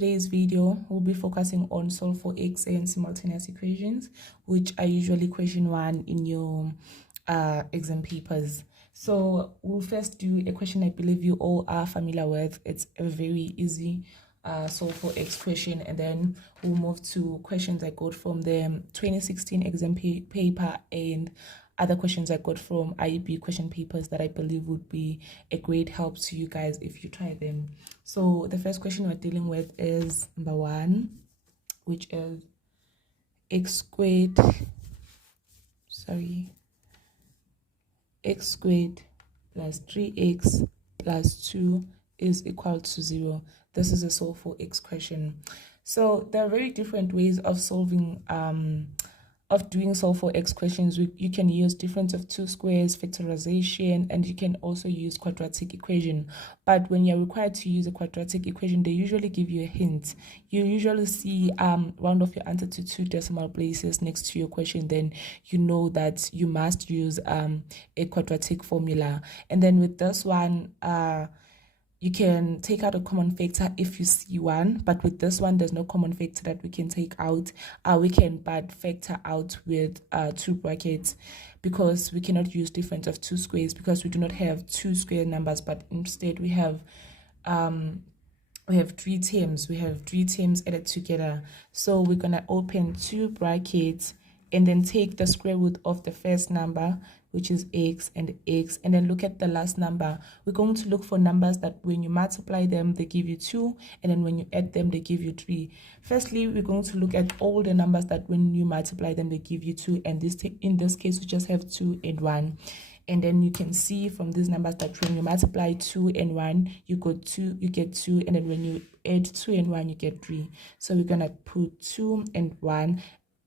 today's video, we'll be focusing on solve for x and simultaneous equations, which are usually question 1 in your exam papers. So we'll first do a question I believe you all are familiar with. It's a very easy solve for x question, and then we'll move to questions I got from the 2016 exam paper and other questions I got from IEB question papers that I believe would be a great help to you guys if you try them. So the first question we're dealing with is number 1, which is x squared plus 3x plus 2 is equal to 0. This is a solve for x question. So there are very different ways of solving doing solve for x questions. You can use difference of two squares, factorization, and you can also use quadratic equation. But when you're required to use a quadratic equation, they usually give you a hint. You usually see round off your answer to 2 decimal places next to your question, then you know that you must use a quadratic formula. And then with this one, you can take out a common factor if you see one, but with this one, there's no common factor that we can take out. We can but factor out with 2 brackets, because we cannot use difference of 2 squares because we do not have 2 square numbers, but instead we have 3 terms. We have 3 terms added together. So we're gonna open 2 brackets and then take the square root of the first number, which is x, and then look at the last number. We're going to look for numbers that when you multiply them, they give you 2, and then when you add them, they give you 3. Firstly, we're going to look at all the numbers that when you multiply them, they give you 2, and in this case, we just have 2 and 1. And then you can see from these numbers that when you multiply 2 and 1, you get 2, and then when you add 2 and 1, you get 3. So we're gonna put 2 and 1,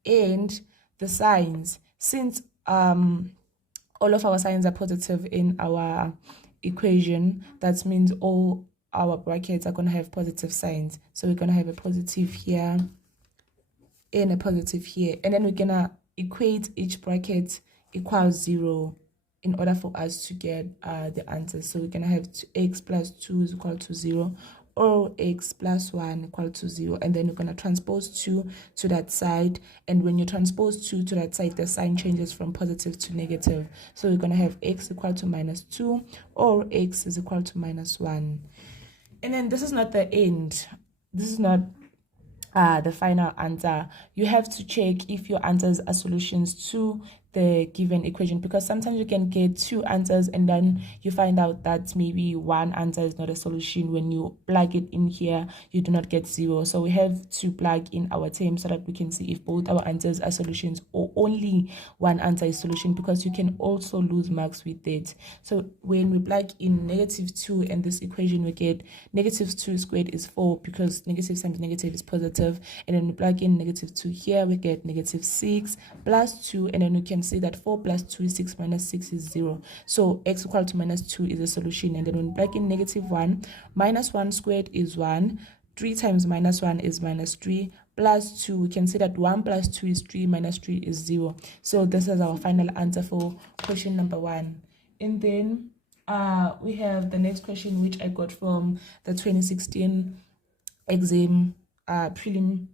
and the signs, since all of our signs are positive in our equation, that means all our brackets are going to have positive signs. So we're going to have a positive here and a positive here, and then we're going to equate each bracket equals 0 in order for us to get the answer. So we're going to have x plus 2 is equal to 0, or x plus 1 equal to 0, and then you're going to transpose 2 to that side, and when you transpose 2 to that side, the sign changes from positive to negative. So we're going to have x equal to minus 2, or x is equal to minus 1. And then this is not the end. This is not the final answer. You have to check if your answers are solutions to the given equation, because sometimes you can get 2 answers and then you find out that maybe one answer is not a solution. When you plug it in here, you do not get 0. So we have to plug in our terms so that we can see if both our answers are solutions or only one answer is solution, because you can also lose marks with it. So when we plug in -2 in this equation, we get -2 squared is 4, because negative times negative is positive, and then we plug in -2 here, we get -6 plus 2, and then we can see that 4 plus 2 is 6, minus 6 is 0. So x equal to minus 2 is a solution. And then when we plug in -1, minus 1 squared is 1, 3 times minus 1 is minus 3, plus 2, we can see that 1 plus 2 is 3, minus 3 is 0. So this is our final answer for question number 1. And then we have the next question, which I got from the 2016 exam prelim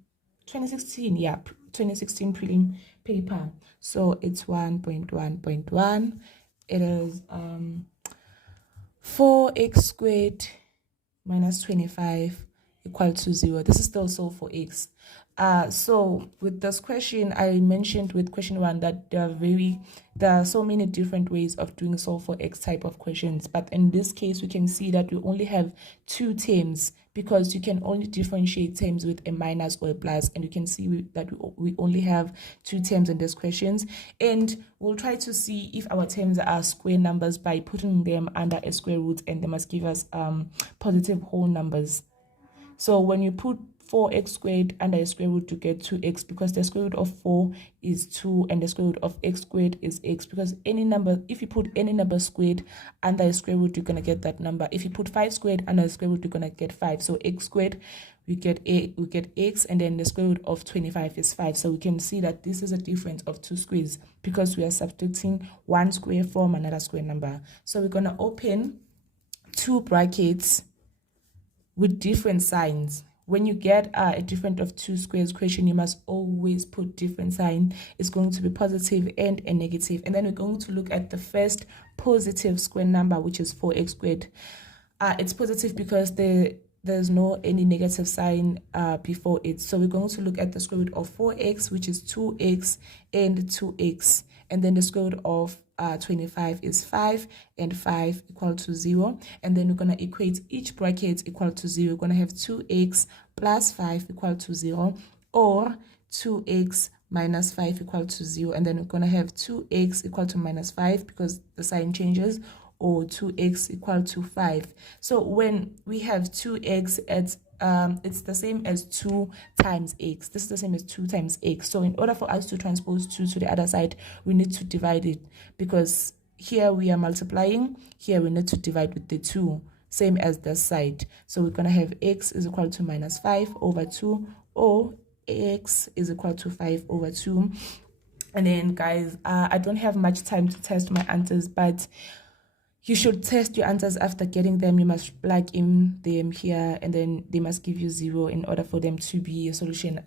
2016 prelim paper. So it's 1.1.1. It is 4x squared minus 25 equal to 0. This is still solve for x. So with this question, I mentioned with question 1 that there are so many different ways of doing solve for x type of questions, but in this case we can see that we only have 2 terms, because you can only differentiate terms with a minus or a plus, and you can see that we only have 2 terms in these questions. And we'll try to see if our terms are square numbers by putting them under a square root, and they must give us positive whole numbers. So when you put 4x squared under a square root, to get 2x, because the square root of 4 is 2 and the square root of x squared is x, because any number, if you put any number squared under a square root, you're going to get that number. If you put 5 squared under a square root, you're going to get 5. So x squared, we get x, and then the square root of 25 is 5. So we can see that this is a difference of 2 squares, because we are subtracting one square from another square number. So we're going to open 2 brackets with different signs. when you get a difference of two squares equation, you must always put different sign. It's going to be positive and a negative. And then we're going to look at the first positive square number, which is 4x squared. It's positive because there's no any negative sign before it. So we're going to look at the square root of 4x, which is 2x and 2x. And then the square root of 25 is 5, and 5 equal to 0. And then we're going to equate each bracket equal to 0. We're going to have 2x plus 5 equal to 0, or 2x minus 5 equal to 0. And then we're going to have 2x equal to minus 5 because the sign changes, or 2x equal to 5. So when we have 2x, it's the same as 2 times x. This is the same as 2 times x. So in order for us to transpose 2 to the other side, we need to divide it, because here we are multiplying, here we need to divide with the 2, same as this side. So we're going to have x is equal to minus 5 over 2, or x is equal to 5 over 2. And then, guys, I don't have much time to test my answers, but you should test your answers after getting them. You must plug in them here, and then they must give you 0 in order for them to be a solution.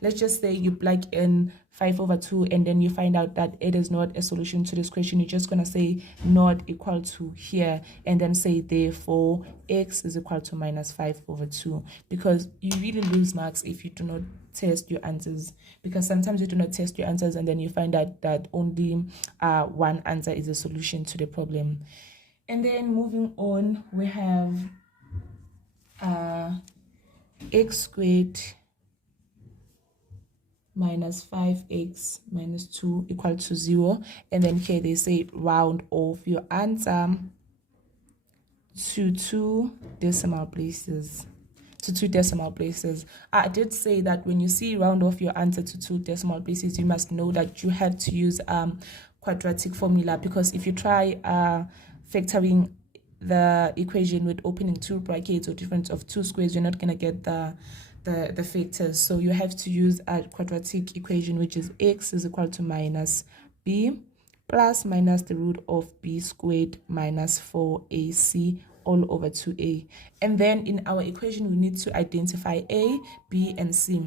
Let's just say you plug in 5 over 2, and then you find out that it is not a solution to this question. You're just going to say not equal to here, and then say therefore x is equal to minus 5 over 2, because you really lose marks if you do not test your answers, because sometimes you do not test your answers and then you find out that only one answer is a solution to the problem. And then moving on, we have x squared minus 5x minus 2 equal to 0. And then here they say round off your answer to 2 decimal places. I did say that when you see round off your answer to 2 decimal places, you must know that you have to use quadratic formula, because if you try factoring the equation with opening 2 brackets or difference of 2 squares, you're not going to get the factors. So you have to use a quadratic equation, which is x is equal to minus b plus minus the root of b squared minus 4ac all over 2a. And then in our equation, we need to identify a, b, and c.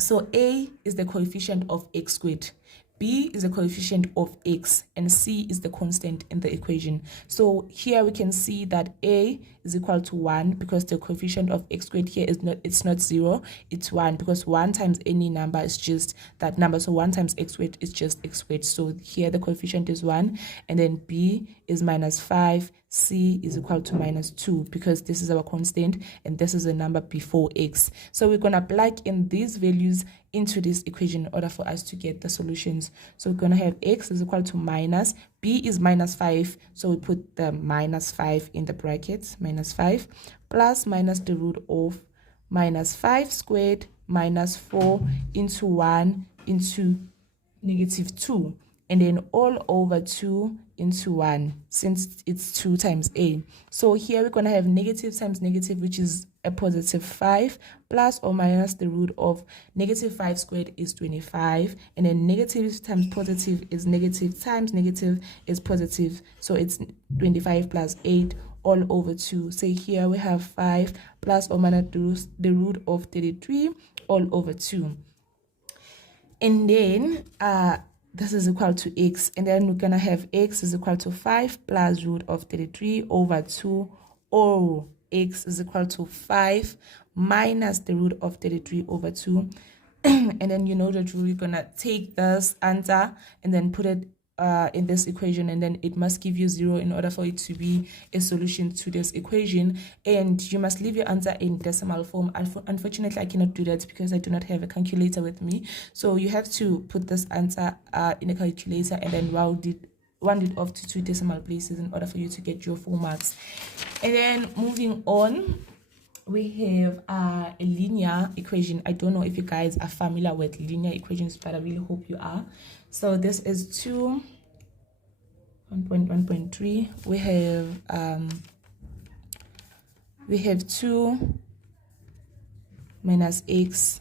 So a is the coefficient of x squared, b is the coefficient of x, and c is the constant in the equation. So here we can see that a is equal to 1, because the coefficient of x squared here is not 0, it's 1, because 1 times any number is just that number. So 1 times x squared is just x squared. So here the coefficient is 1, and then b is minus 5, c is equal to minus 2, because this is our constant and this is a number before x. So we're going to plug in these values into this equation in order for us to get the solutions. So we're going to have x is equal to minus, b is minus 5, so we put the minus 5 in the brackets, minus 5, plus minus the root of minus 5 squared minus 4 into 1 into negative 2, and then all over 2 into 1, since it's 2 times a. So here we're going to have negative times negative, which is a positive 5, plus or minus the root of negative 5 squared is 25, and then negative times positive is negative times negative is positive, so it's 25 plus 8 all over 2. So here we have 5 plus or minus the root of 33 all over 2. And then this is equal to x, and then we're gonna have x is equal to 5 plus root of 33 over 2, or x is equal to 5 minus the root of 33 over 2. And then you know the rule, you're gonna take this answer and then put it in this equation, and then it must give you 0 in order for it to be a solution to this equation. And you must leave your answer in decimal form. Unfortunately, I cannot do that because I do not have a calculator with me. So you have to put this answer in a calculator and then round it off to 2 decimal places in order for you to get your full marks. And then moving on, we have a linear equation. I don't know if you guys are familiar with linear equations, but I really hope you are. So this is 1.1.3. We have 2 minus x,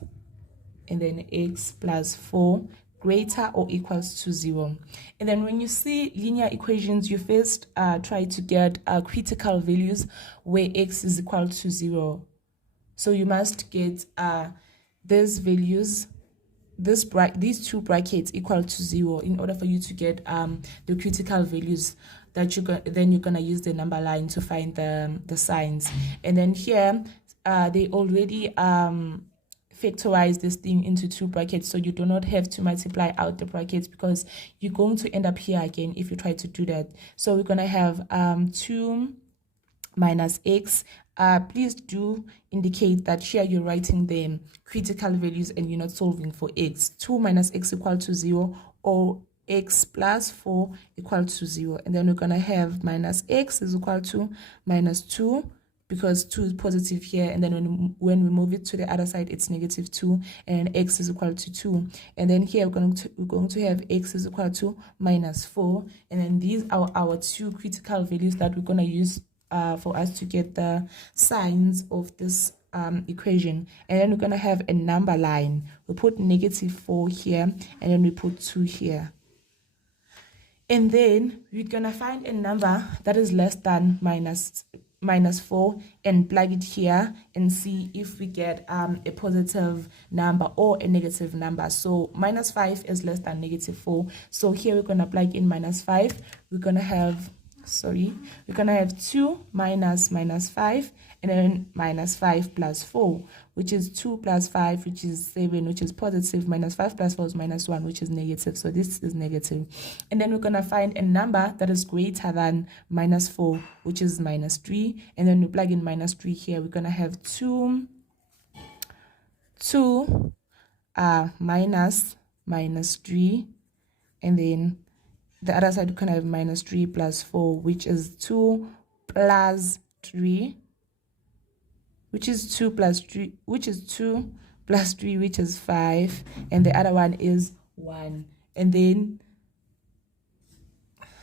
and then x plus 4 greater or equals to 0. And then when you see linear equations, you first try to get critical values where x is equal to 0. So you must get these values, these two brackets equal to 0 in order for you to get the critical values that then you're gonna use the number line to find the signs. And then here they already factorize this thing into two brackets, so you do not have to multiply out the brackets, because you're going to end up here again if you try to do that. So we're gonna have 2 minus x. Please do indicate that here you're writing the critical values and you're not solving for x. 2 minus x equal to 0, or x plus 4 equal to 0. And then we're going to have minus x is equal to minus 2, because 2 is positive here, and then when we move it to the other side, it's negative 2, and x is equal to 2. And then here we're going to have x is equal to minus 4, and then these are our two critical values that we're going to use for us to get the signs of this equation. And then we're going to have a number line. We put negative 4 here, and then we put 2 here. And then we're going to find a number that is less than minus 4 and plug it here and see if we get a positive number or a negative number. So minus 5 is less than negative 4. So here we're going to plug in minus 5. We're going to have 2 minus 5, and then minus 5 plus 4, which is 2 plus 5, which is 7, which is positive. Minus 5 plus 4 is minus 1, which is negative. So this is negative. And then we're going to find a number that is greater than minus 4, which is minus 3. And then we plug in minus 3 here. We're going to have 2 minus 3, and then the other side, we can have minus 3 plus 4, which is 2 plus 3, which is 2 plus 3, which is 2 plus 3, which is 5, and the other one is 1. And then,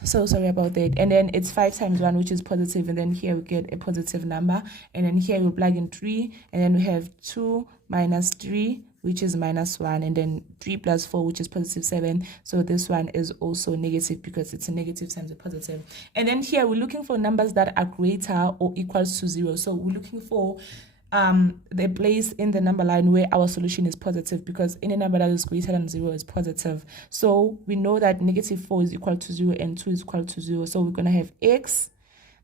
so sorry about that. And then it's 5 times 1, which is positive, and then here we get a positive number. And then here we plug in 3, and then we have 2 minus 3, which is minus 1, and then 3 plus 4, which is positive 7. So this one is also negative, because it's a negative times a positive. And then here we're looking for numbers that are greater or equals to 0. So we're looking for the place in the number line where our solution is positive, because any number that is greater than 0 is positive. So we know that negative 4 is equal to 0 and 2 is equal to 0. So we're going to have x,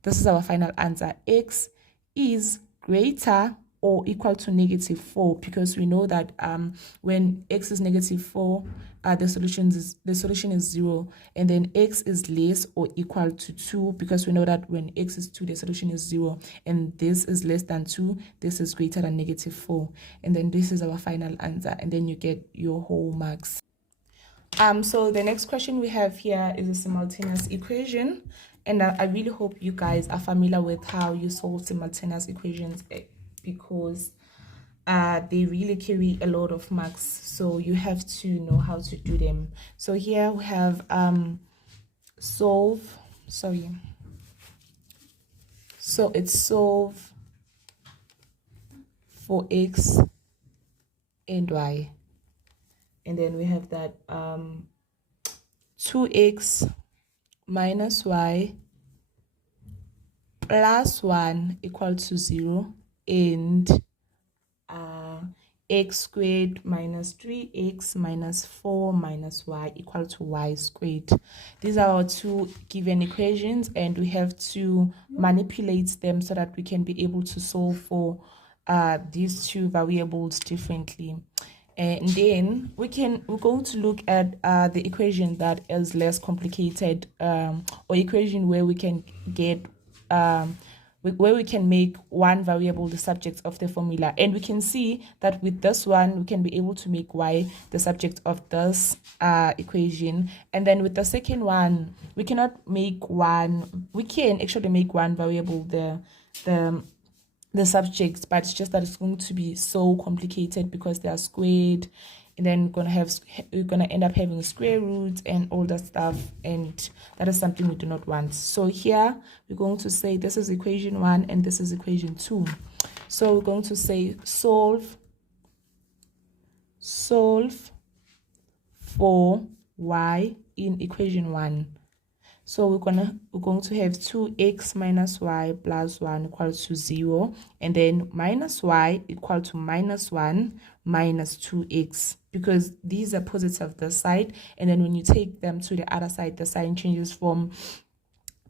this is our final answer, x is greater or equal to negative 4, because we know that when x is negative 4, the solution is 0, and then x is less or equal to 2, because we know that when x is 2, the solution is 0, and this is less than 2, this is greater than negative 4, and then this is our final answer, and then you get your whole marks. So the next question we have here is a simultaneous equation, and I really hope you guys are familiar with how you solve simultaneous equations, because they really carry a lot of marks, so you have to know how to do them. So here we have so it's solve for x and y, and then we have that 2x minus y plus 1 equal to 0, and x squared minus 3x minus 4 minus y equal to y squared. These are our two given equations, and we have to manipulate them so that we can be able to solve for these two variables differently. And then we're going to look at the equation that is less complicated, or equation where we can get where we can make one variable the subject of the formula. And we can see that with this one, we can be able to make y the subject of this equation. And then with the second one, we can actually make one variable the subject, but it's just that it's going to be so complicated because they are squared, and then we're gonna end up having square roots and all that stuff, and that is something we do not want. So here we're going to say this is equation 1 and this is equation 2. So we're going to say solve for y in equation 1. So we're going to have 2x minus y plus 1 equals to 0, and then minus y equal to minus 1 minus 2x, because these are positive this side, and then when you take them to the other side, the sign changes from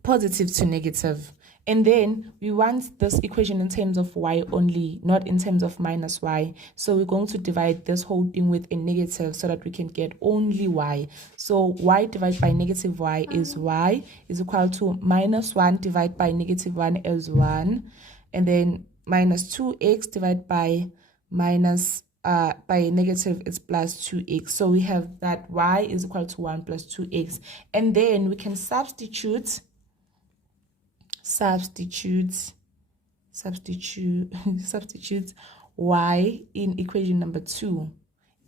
positive to negative. And then we want this equation in terms of y only, not in terms of minus y. So we're going to divide this whole thing with a negative so that we can get only y. So y divided by negative y is equal to minus 1 divided by negative 1 is 1. And then minus 2x divided by by negative is plus 2x. So we have that y is equal to 1 plus 2x. And then we can substitute y in equation number 2,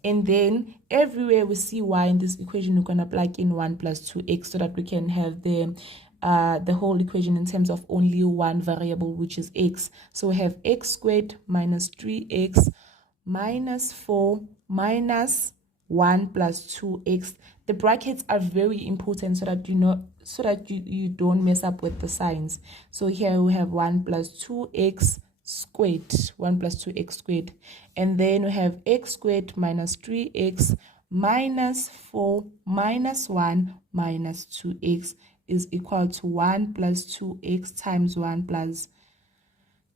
and then everywhere we see y in this equation, we're going to plug in 1 plus 2x so that we can have the whole equation in terms of only one variable, which is x. So we have x squared minus 3x minus 4 minus 1 plus 2x. The brackets are very important so that you don't mess up with the signs. So here we have 1 plus 2x squared, 1 plus 2x squared, and then we have x squared minus 3x minus 4 minus 1 minus 2x is equal to 1 plus 2x times 1 plus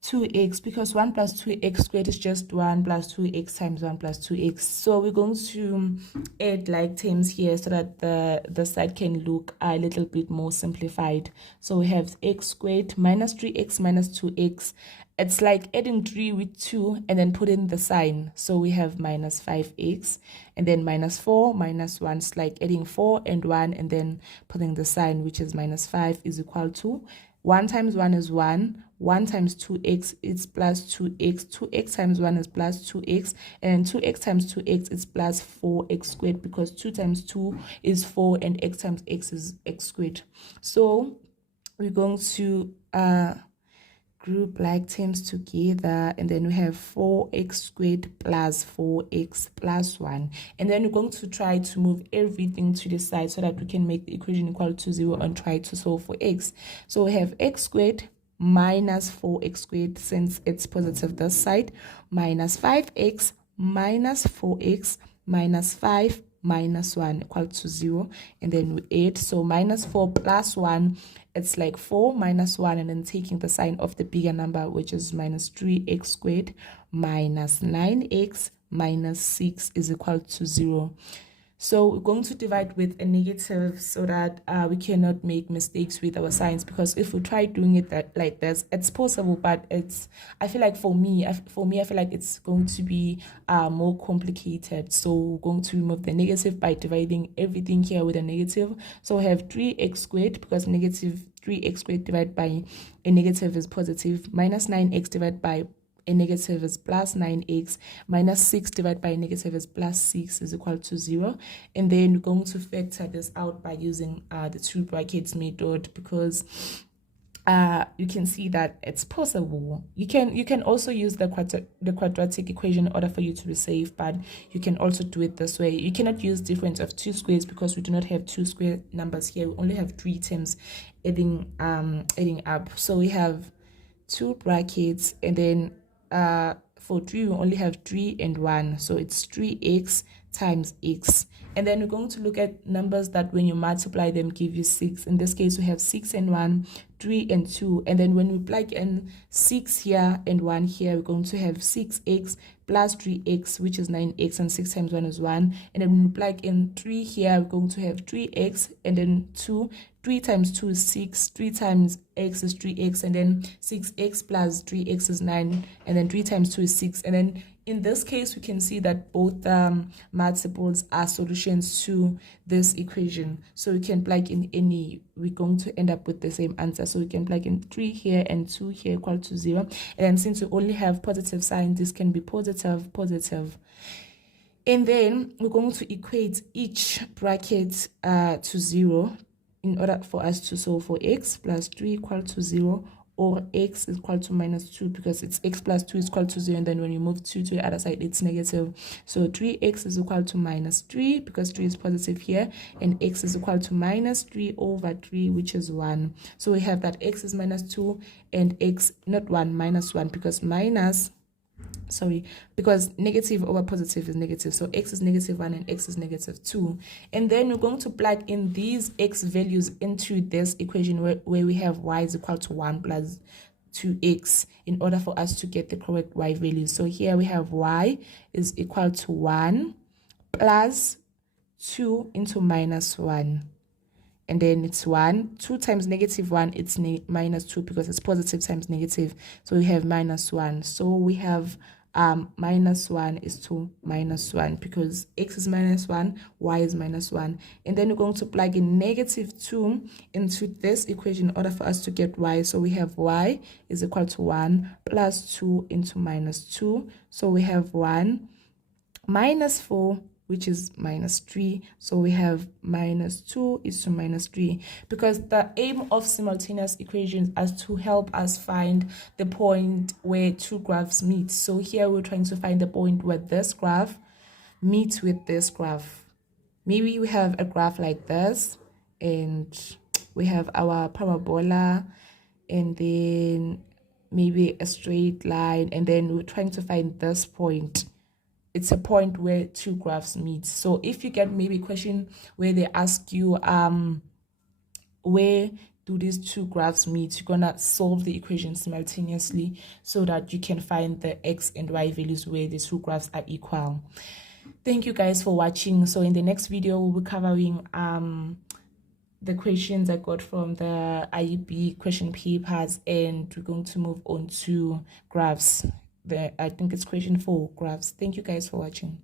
2x, because 1 plus 2x squared is just 1 plus 2x times 1 plus 2x. So we're going to add like terms here so that the side can look a little bit more simplified. So we have x squared minus 3x minus 2x. It's like adding 3 with 2 and then put in the sign. So we have minus 5x, and then minus 4 minus 1. It's like adding 4 and 1 and then putting the sign, which is minus 5, is equal to 1 times 1 is 1. 1 times 2x is plus 2x. 2x times 1 is plus 2x. And 2x times 2x is plus 4x squared, because 2 times 2 is 4 and x times x is x squared. So we're going to group like terms together, and then we have 4x squared plus 4x plus 1. And then we're going to try to move everything to the side so that we can make the equation equal to 0 and try to solve for x. So we have x squared minus 4x squared, since it's positive this side, minus 5x minus 4x minus 5 minus 1 equal to 0, and then we add. So minus 4 plus 1, it's like 4 minus 1, and then taking the sign of the bigger number, which is minus 3x squared minus 9x minus 6 is equal to 0. So we're going to divide with a negative so that we cannot make mistakes with our signs, because if we try doing it like this, it's possible, but I feel like for me I feel like it's going to be more complicated. So we're going to remove the negative by dividing everything here with a negative. So we have 3x squared, because negative 3x squared divided by a negative is positive, minus 9x divided by a negative is plus 9x, minus 6 divided by a negative is plus 6 is equal to 0. And then we're going to factor this out by using the two brackets method, because you can see that it's possible. You can also use the quadratic equation in order for you to be safe, but you can also do it this way. You cannot use difference of two squares because we do not have two square numbers here. We only have 3 terms adding up. So we have two brackets, and then for 3 we only have 3 and 1, so it's 3x times x. And then we're going to look at numbers that when you multiply them give you 6. In this case we have 6 and 1, 3 and 2, and then when we plug in 6 here and 1 here, we're going to have 6x plus 3x, which is 9x, and 6 times 1 is 1. And then when we plug in 3 here, we're going to have 3x, and then 2. 3 times 2 is 6, 3 times x is 3x, and then 6x plus 3x is 9, and then 3 times 2 is 6. And then in this case, we can see that both multiples are solutions to this equation. So we can plug in any, we're going to end up with the same answer. So we can plug in 3 here and 2 here equal to 0. And then since we only have positive signs, this can be positive, positive. And then we're going to equate each bracket to 0 in order for us to solve for x plus 3 equal to 0, or x is equal to minus 2, because it's x plus 2 is equal to 0, and then when you move 2 to the other side, it's negative. So 3x is equal to minus 3, because 3 is positive here, and x is equal to minus 3 over 3, which is 1. So we have that x is minus 2 and x, not 1, minus 1, because negative over positive is negative. So x is negative 1 and x is negative 2. And then we're going to plug in these x values into this equation where we have y is equal to 1 plus 2x in order for us to get the correct y value. So here we have y is equal to 1 plus 2 into minus 1. And then it's 1. 2 times negative 1, it's minus 2, because it's positive times negative. So we have minus 1. So we have minus 1 is to minus 1, because x is minus 1, y is minus 1. And then we're going to plug in negative 2 into this equation in order for us to get y. So we have y is equal to 1 plus 2 into minus 2. So we have 1 minus 4, which is minus 3. So we have minus 2 is to minus 3, because the aim of simultaneous equations is to help us find the point where two graphs meet. So here we're trying to find the point where this graph meets with this graph. Maybe we have a graph like this, and we have our parabola, and then maybe a straight line, and then we're trying to find this point. It's a point where two graphs meet. So if you get maybe a question where they ask you where do these two graphs meet, you're gonna solve the equation simultaneously so that you can find the x and y values where the two graphs are equal. Thank you guys for watching. So in the next video, we'll be covering the questions I got from the IEB question papers, and we're going to move on to graphs. I think it's question 4, graphs. Thank you guys for watching.